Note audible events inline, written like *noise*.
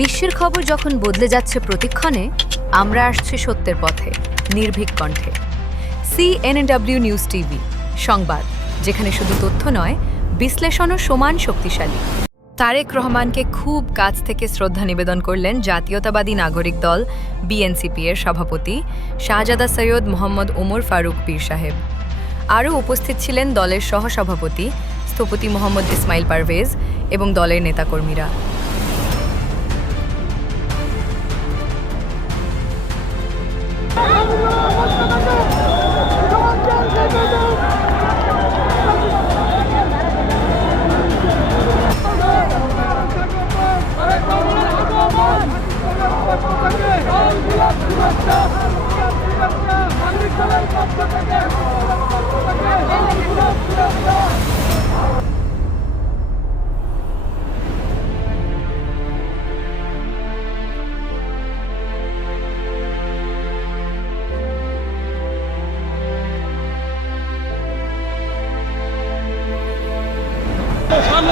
বিশ্বের খবর যখন বদলে যাচ্ছে প্রতিক্ষণে, আমরা আসছি সত্যের পথে, নির্ভীক কণ্ঠে। সিএনএডব্লিউ নিউজ টিভি সংবাদ, যেখানে শুধু তথ্য নয়, বিশ্লেষণও সমান শক্তিশালী। তারেক রহমানকে খুব কাছ থেকে শ্রদ্ধা নিবেদন করলেন জাতীয়তাবাদী নাগরিক দল বিএনসিপি এর সভাপতি, শাহজাদা সৈয়দ মোহাম্মদ ওমর ফারুক পীর সাহেব। আরও উপস্থিত ছিলেন দলের সহসভাপতি, স্থপতি মোহাম্মদ ইসমাইল পারভেজ এবং দলের নেতাকর্মীরা। সামনে *laughs*